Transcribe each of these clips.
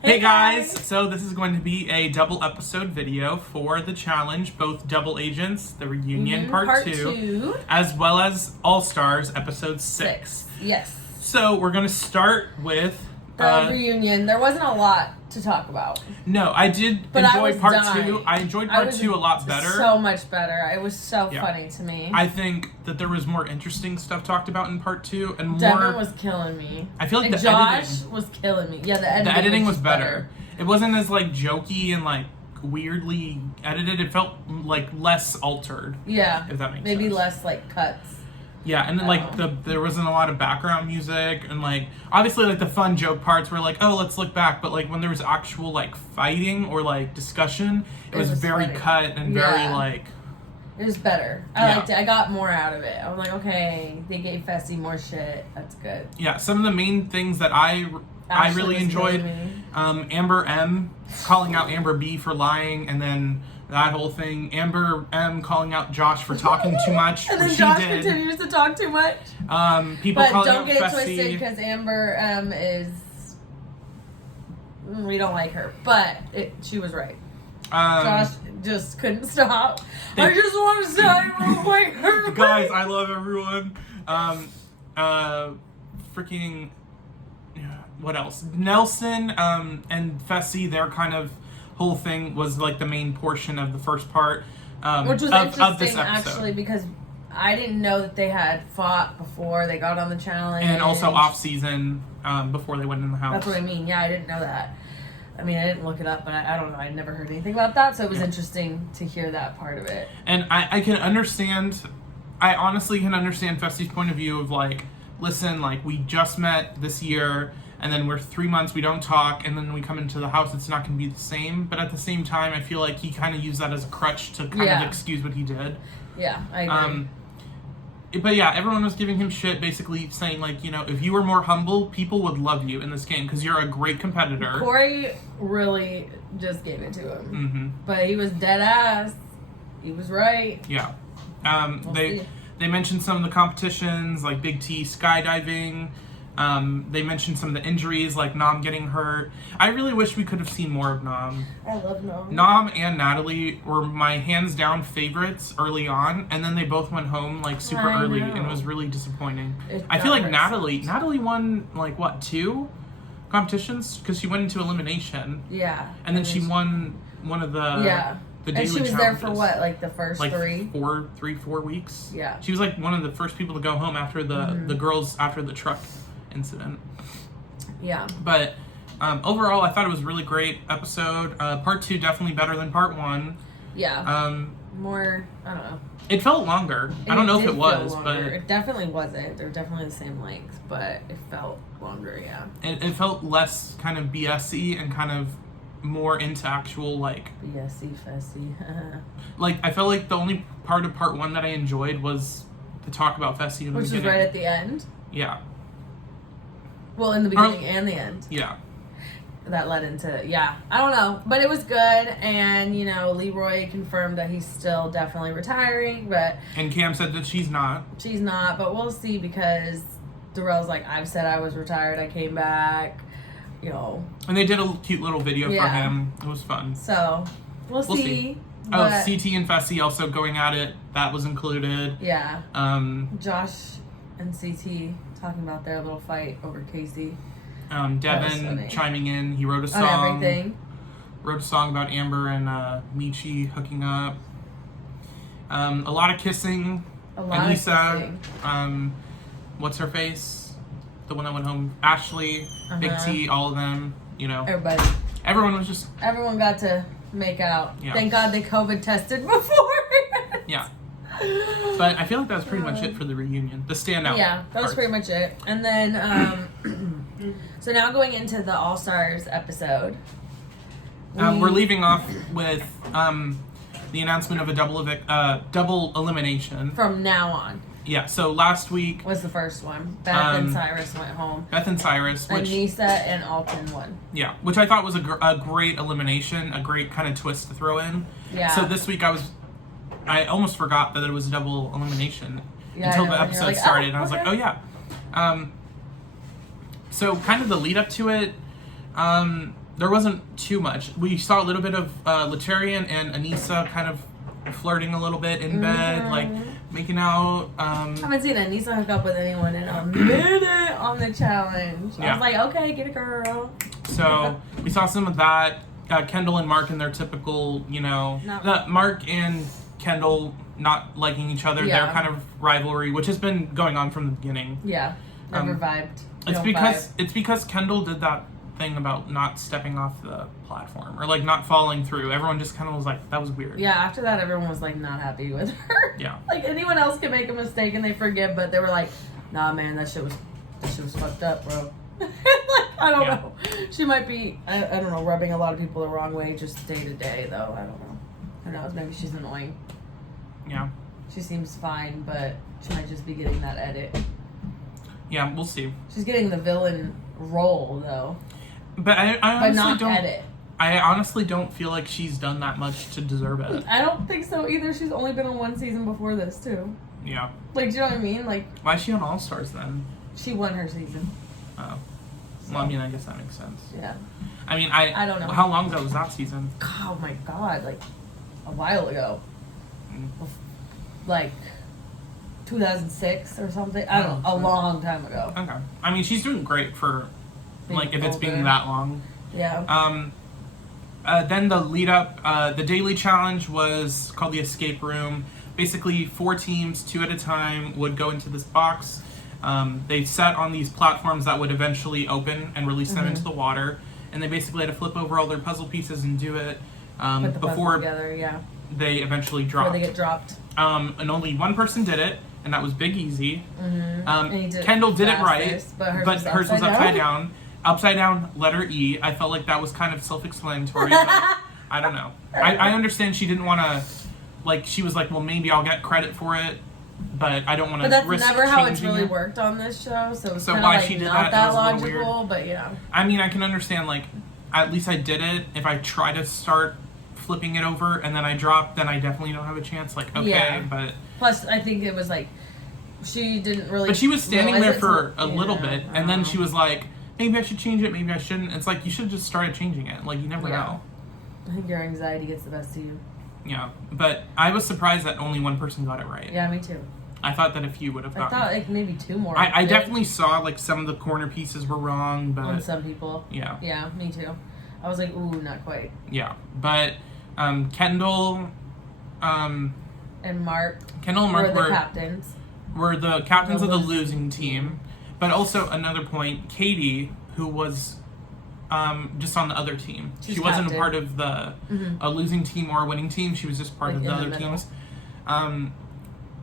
Hey guys! So this is going to be a double episode video for the challenge, both Double Agents, the reunion part 2, as well as All Stars episode 6. Yes. So we're going to start with the reunion. There wasn't a lot to talk about. No, I did enjoy part 2. I enjoyed part 2 a lot better. So much better. It was so funny to me. I think that there was more interesting stuff talked about in part 2, and more. Devin was killing me. I feel like the Josh editing was killing me. Yeah, the editing was better. It wasn't as like jokey and like weirdly edited. It felt like less altered. Yeah, if that makes sense. Maybe less like cuts. Yeah, and then like there wasn't a lot of background music, and like obviously like the fun joke parts were like, oh, let's look back, but like when there was actual like fighting or like discussion, it was very funny. Cut and very like. It was better. I liked it. I got more out of it. I was like, okay, they gave Fessy more shit. That's good. Yeah, some of the main things that I really enjoyed, Amber M calling out Amber B for lying, and then that whole thing, Amber M calling out Josh for talking too much, and then Josh continues to talk too much. People but calling don't out get Fessy. Twisted, because Amber M is, we don't like her, but she was right. Josh just couldn't stop. I just want to say I don't like her. Guys, I love everyone. Freaking. What else? Nelson and Fessy, their kind of whole thing was like the main portion of the first part, which was of this episode. Actually, because I didn't know that they had fought before they got on the challenge, and also off season before they went in the house. That's what I mean. Yeah, I didn't know that. I mean, I didn't look it up, but I don't know. I'd never heard anything about that, so it was interesting to hear that part of it. And I can understand. I honestly can understand Fessy's point of view of like, listen, like we just met this year. And then we're 3 months, we don't talk, and then we come into the house, it's not going to be the same. But at the same time, I feel like he kind of used that as a crutch to kind of excuse what he did. Yeah, I agree. But yeah, everyone was giving him shit, basically saying, like, you know, if you were more humble, people would love you in this game because you're a great competitor. Corey really just gave it to him. Mm-hmm. But he was dead ass. He was right. Yeah. They mentioned some of the competitions, like Big T skydiving. They mentioned some of the injuries, like Nam getting hurt. I really wish we could have seen more of Nam. I love Nam. Nam and Natalie were my hands down favorites early on, and then they both went home like super early, and it was really disappointing. I feel like Natalie won like what, 2 competitions because she went into elimination. Yeah. And then she won one of the the daily and she was challenges. there for what, like the first like 3? 4 weeks. Yeah. She was like one of the first people to go home after the girls after the truck incident. Yeah. But overall, I thought it was a really great episode. Part 2 definitely better than part 1. Yeah. More, I don't know. It felt longer. I don't know if it was, but it definitely wasn't. They're definitely the same length, but it felt longer. Yeah. It felt less kind of BS-y and kind of more into actual like BS-y, Fessy. Like I felt like the only part of part 1 that I enjoyed was the talk about Fessy in the beginning. Which was right at the end. Yeah. Well, in the beginning and the end. Yeah. That led into, I don't know. But it was good, and, you know, Leroy confirmed that he's still definitely retiring, but... And Cam said that she's not. She's not, but we'll see, because Darrell's like, I've said I was retired, I came back, you know. And they did a cute little video for him. It was fun. So, we'll see. Oh, CT and Fessy also going at it. That was included. Yeah. Josh and CT... talking about their little fight over Casey. Devin chiming in. He wrote a song. On everything. Wrote a song about Amber and Michi hooking up. A lot of kissing. A lot of kissing. What's her face? The one that went home. Ashley, Big T, all of them. You know. Everybody. Everyone was just... Everyone got to make out. Yeah. Thank God they COVID tested before. Yeah. But I feel like that was pretty much it for the reunion. The standout. Yeah, that was pretty much it. And then, so now going into the All Stars episode. We're leaving off with the announcement of a double elimination. From now on. Yeah, so last week... was the first one. Beth and Cyrus went home. Beth and Cyrus. Which, Anissa and Alton won. Yeah, which I thought was a great elimination, a great kind of twist to throw in. Yeah. So this week I almost forgot that it was a double elimination until the episode started. And I was like, oh yeah. So kind of the lead up to it, there wasn't too much. We saw a little bit of Latarian and Anissa kind of flirting a little bit in bed, like making out. I haven't seen Anissa hook up with anyone in a minute on the challenge. I was like, okay, get a girl. So we saw some of that. Kendall and Mark in their typical, Mark and Kendall not liking each other, their kind of rivalry, which has been going on from the beginning. Yeah, never vibed. It's because Kendall did that thing about not stepping off the platform or like not following through. Everyone just kind of was like, that was weird. Yeah, after that, everyone was like not happy with her. Yeah, like anyone else can make a mistake and they forgive, but they were like, nah, man, that shit was fucked up, bro. Like, I don't know. She might be, I don't know, rubbing a lot of people the wrong way just day to day, though. I don't know. Who knows? Maybe she's annoying. Yeah. She seems fine, but she might just be getting that edit. Yeah, we'll see. She's getting the villain role, though. But I honestly not don't. Edit. I honestly don't feel like she's done that much to deserve it. I don't think so either. She's only been on one season before this, too. Yeah. Like, do you know what I mean? Like, why is she on All Stars then? She won her season. Oh. Well, I mean, I guess that makes sense. Yeah. I mean, I don't know. How long ago was that season? Oh my god, like a while ago. Like 2006 or something. I don't know, a long time ago. Okay. I mean, she's doing great for, like, if it's being that long. Yeah. Then the lead up, the daily challenge was called the Escape Room. Basically, 4 teams, 2 at a time, would go into this box. They sat on these platforms that would eventually open and release them into the water. And they basically had to flip over all their puzzle pieces and do it Put the before puzzle together, yeah. they eventually dropped. Before they get dropped. And only one person did it, and that was Big Easy. Mm-hmm. Kendall did it right, but hers was upside down. Upside down, letter E. I felt like that was kind of self-explanatory, but I don't know. I understand she didn't want to, like, she was like, well, maybe I'll get credit for it, but I don't want to risk changing it. But that's never how it's really worked on this show, so it's kind of why like she did not that that logical, but yeah. I mean, I can understand, like, at least I did it. If I try to start flipping it over and then I drop, then I definitely don't have a chance. Like, okay, but... Plus, I think it was like, she didn't really... But she was standing there for a little bit, and then she was like, maybe I should change it, maybe I shouldn't. It's like, you should have just started changing it. Like, you never know. I think your anxiety gets the best of you. Yeah, but I was surprised that only one person got it right. Yeah, me too. I thought that a few would have gotten I thought like maybe 2 more. I definitely saw like some of the corner pieces were wrong, but... On some people. Yeah. Yeah, me too. I was like, ooh, not quite. Yeah, but Kendall... and Mark... Kendall and Mark were the captains. Were the captains of the losing team. But also, another point, Katie, who was just on the other team. She wasn't a part of the a losing team or a winning team. She was just part of the other teams.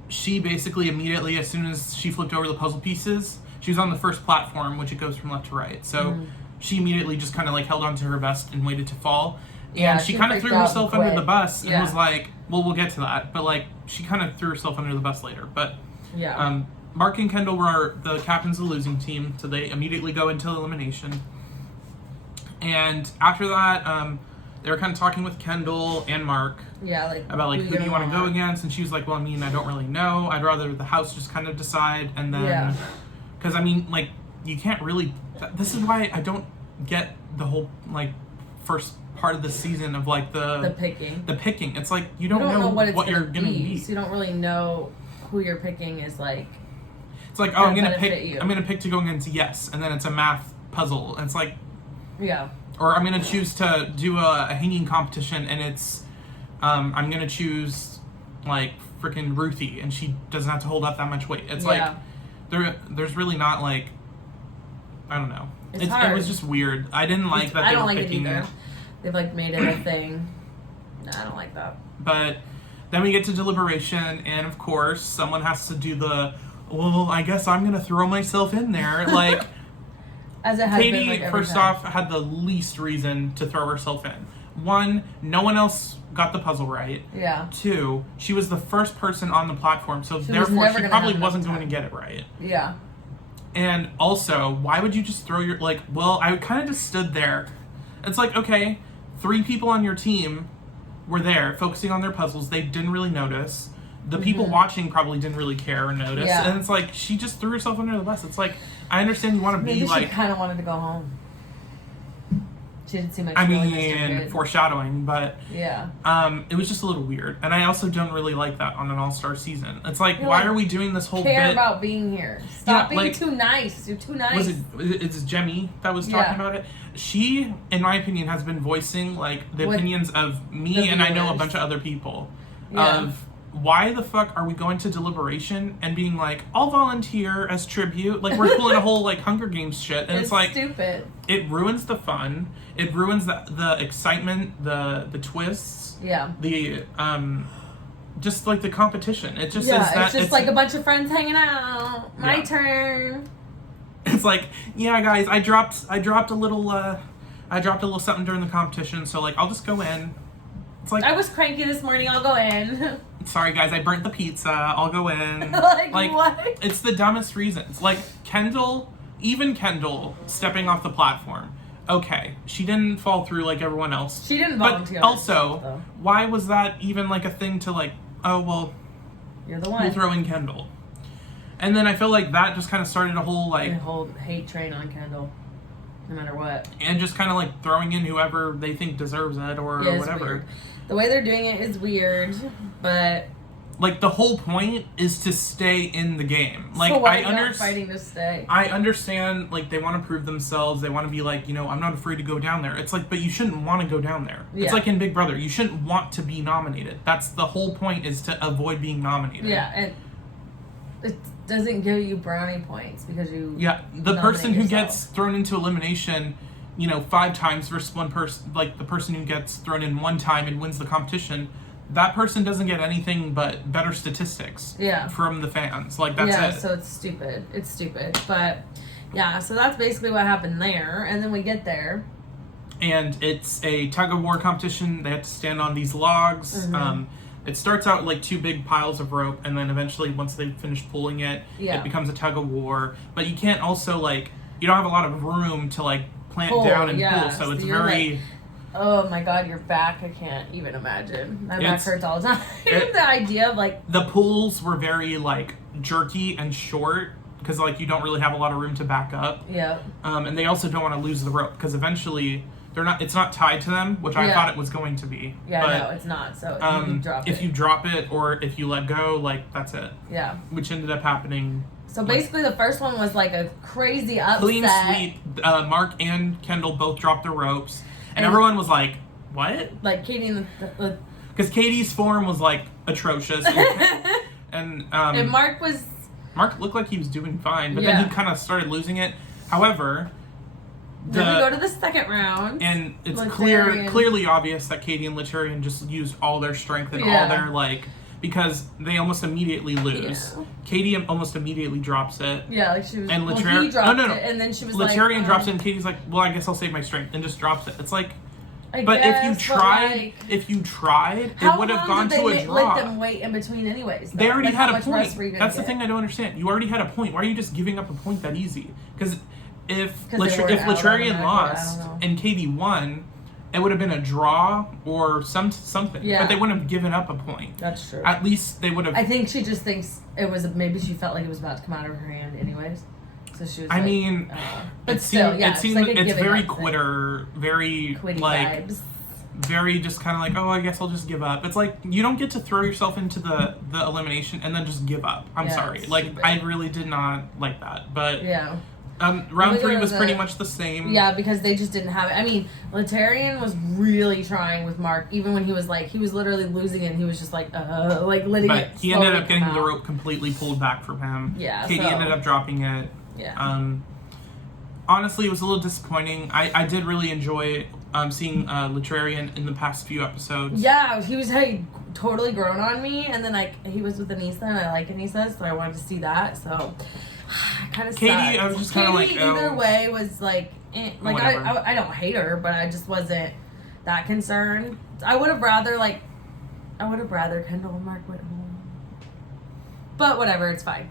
She basically immediately, as soon as she flipped over the puzzle pieces, she was on the first platform, which it goes from left to right. So she immediately just kind of like held onto her vest and waited to fall. And she kind of threw herself under the bus and was like, well, we'll get to that. But like, she kind of threw herself under the bus later. But Mark and Kendall were the captains of the losing team, so they immediately go into elimination. And after that, they were kind of talking with Kendall and Mark about like who do you want to go against, and she was like, well, I mean, I don't really know. I'd rather the house just kind of decide, and then because I mean, like, you can't really. This is why I don't get the whole like first part of the season of like the picking. It's like you don't know what you're gonna be. So you don't really know who you're picking is like. It's like, oh, I'm gonna pick to go against Yes, and then it's a math puzzle, and it's like. Yeah. Or I'm going to choose to do a hanging competition, and it's, I'm going to choose, like, freaking Ruthie, and she doesn't have to hold up that much weight. It's like, there's really not, like, I don't know. It's hard. It was just weird. I didn't like that they were picking it. They've, like, made it a thing. No, I don't like that. But then we get to deliberation, and of course, someone has to do well, I guess I'm going to throw myself in there, like... As it has Katie, been, like, first off, had the least reason to throw herself in. 1, no one else got the puzzle right. Yeah. 2, she was the first person on the platform, so therefore she probably wasn't going to get it right. Yeah. And also, why would you just throw your, like, well, I kind of just stood there. It's like, okay, 3 people on your team were there, focusing on their puzzles. They didn't really notice. The people watching probably didn't really care or notice. Yeah. And it's like, she just threw herself under the bus. It's like, I understand you want to be like... Maybe she kind of wanted to go home. She didn't seem like I she really understood mean, it. foreshadowing, but Yeah. it was just a little weird. And I also don't really like that on an all-star season. It's like, You're why like, are we doing this whole Care bit? about being here. Stop being like, too nice. You're too nice. Was it's Jemmy that was talking about it? She, in my opinion, has been voicing like the opinions of me and I know a bunch of other people of why the fuck are we going to deliberation and being like, I'll volunteer as tribute. Like, we're pulling a whole like Hunger Games shit, and it's like stupid. It ruins the fun. It ruins the excitement, the twists. Yeah. The just like the competition. It just is that it's just like a bunch of friends hanging out. My turn. It's like, yeah, guys, I dropped a little something during the competition, so like I'll just go in. It's like, I was cranky this morning. I'll go in. Sorry, guys, I burnt the pizza. I'll go in. like what? It's the dumbest reasons. Like Kendall stepping off the platform. Okay, she didn't fall through like everyone else. She didn't volunteer. But also, why was that even like a thing to like? Oh well, you're the one. We'll throw in Kendall. And then I feel like that just kind of started a whole like a whole hate train on Kendall, no matter what. And just kind of like throwing in whoever they think deserves it or whatever. Weird. The way they're doing it is weird, but like the whole point is to stay in the game. Like so why are you fighting to stay? I understand like they want to prove themselves. They want to be like, I'm not afraid to go down there. It's like, but you shouldn't want to go down there. Yeah. It's like in Big Brother. You shouldn't want to be nominated. That's the whole point, is to avoid being nominated. Yeah, and it doesn't give you brownie points because you the person who gets thrown into elimination 5 times versus one person, like the person who gets thrown in 1 time and wins the competition, that person doesn't get anything but better statistics from the fans. Like, that's it. Yeah, so it's stupid. But yeah, so that's basically what happened there. And then we get there. And it's a tug-of-war competition. They have to stand on these logs. Mm-hmm. It starts out like 2 big piles of rope, and then eventually, once they finish pulling it, it becomes a tug-of-war. But you can't also, like, you don't have a lot of room to, like, plant down and pull, so it's very... Like, oh my god, your back, I can't even imagine. My back hurts all the time. The idea of, like... The pulls were very, like, jerky and short, because, like, you don't really have a lot of room to back up. Yeah. And they also don't want to lose the rope, because eventually... It's not tied to them, which I thought it was going to be. Yeah, but, no, it's not. So you drop it. If you drop it or if you let go, like, that's it. Yeah. Which ended up happening. So basically the first one was like a crazy upset. Clean sweep. Mark and Kendall both dropped their ropes. And everyone was like, what? Like Katie and the... Because Katie's form was, like, atrocious. and Mark looked like he was doing fine, but then he kind of started losing it. However... Then we go to the second round. And it's clearly obvious that Katie and Litarian just used all their strength and all their, like... Because they almost immediately lose. Yeah. Katie almost immediately drops it. Yeah, like she was... And he dropped it, and then she was Litarian drops it, and Katie's like, well, I guess I'll save my strength, and just drops it. It's like... If you tried, it would have gone to a draw. Let them wait in between anyways? Though? They already had a point. That's the thing I don't understand. You already had a point. Why are you just giving up a point that easy? Because if Litarian lost and Katie won, it would have been a draw or something. Yeah. But they wouldn't have given up a point. That's true. At least they would have... I think she just thinks it was... Maybe she felt like it was about to come out of her hand anyways. So she was but still, it's very quitter, very Quitty like vibes. Very just kind of like, oh, I guess I'll just give up. It's like you don't get to throw yourself into the elimination and then just give up. I'm sorry. Like stupid. I really did not like that. But round 3 was pretty much the same. Yeah, because they just didn't have it. I mean, Litarian was really trying with Mark, even when he was literally losing it. And he was just like letting it. But he ended up getting the rope completely pulled back from him. Yeah. Katie ended up dropping it. Yeah. Honestly, it was a little disappointing. I did really enjoy seeing Litarian in the past few episodes. Yeah, he was totally grown on me, and then he was with Anissa, and I like Anissa, so I wanted to see that. So kind of Katie, I was just kind of like, either way was like I don't hate her, but I just wasn't that concerned. I would have rather Kendall and Mark went home, but whatever, it's fine.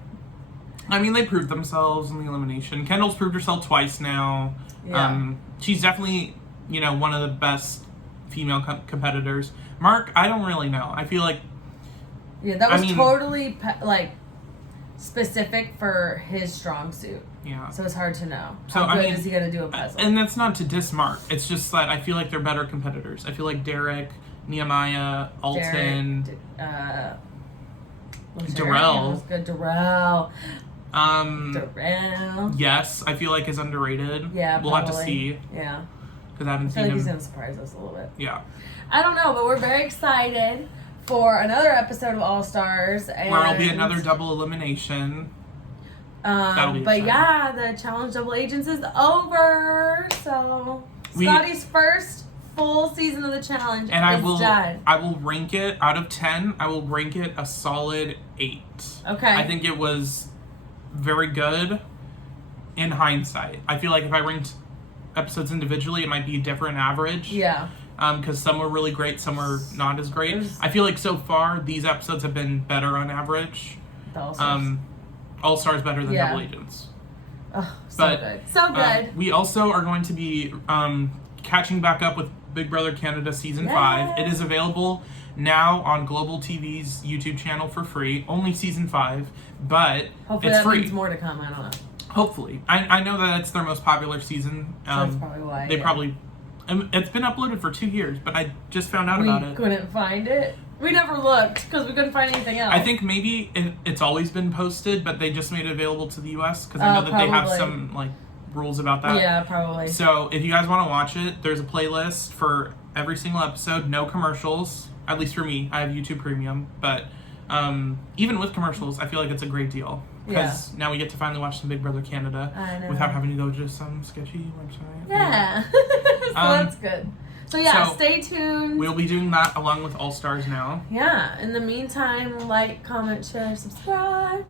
I mean, they proved themselves in the elimination. Kendall's proved herself twice now. Yeah. She's definitely, one of the best female competitors. Mark, I don't really know. I feel like... Yeah, that was totally, specific for his strong suit. Yeah. So it's hard to know. So, How I good mean, is he going to do a puzzle? And that's not to diss Mark. It's just that I feel like they're better competitors. I feel like Derek, Nehemiah, Alton, Darrell. Was good. Darrell. Yes, I feel like is underrated. Yeah, we'll have to see. Yeah. Because I haven't I seen feel like him. he's going to surprise us a little bit. Yeah. I don't know, but we're very excited for another episode of All Stars. Where it'll be another double elimination. That'll be but exciting. yeah, the Challenge Double Agents is over. So Scotty's first full season of the challenge and is done. I will rank it out of 10. I will rank it a solid 8. Okay. I think it was very good in hindsight. I feel like if I ranked episodes individually, it might be a different average. Yeah. Because some were really great, some were not as great. I feel like so far these episodes have been better on average. All Stars better than Double Agents. Oh, so good. So good. We also are going to be catching back up with Big Brother Canada Season 5. It is available now on Global TV's YouTube channel for free. Only Season 5, but hopefully it's that free. means more to come. I don't know. Hopefully. I know that it's their most popular season. So that's probably why. They probably... It's been uploaded for 2 years, but I just found out about it. We couldn't find it. We never looked because we couldn't find anything else. I think maybe it's always been posted, but they just made it available to the U.S. because I know that they have some rules about that. Yeah, probably. So if you guys want to watch it, there's a playlist for every single episode. No commercials, at least for me. I have YouTube Premium, but even with commercials, I feel like it's a great deal because now we get to finally watch some Big Brother Canada without having to go to some sketchy website. Yeah, so that's good. So stay tuned. We'll be doing that along with All Stars now. Yeah. In the meantime, like, comment, share, subscribe.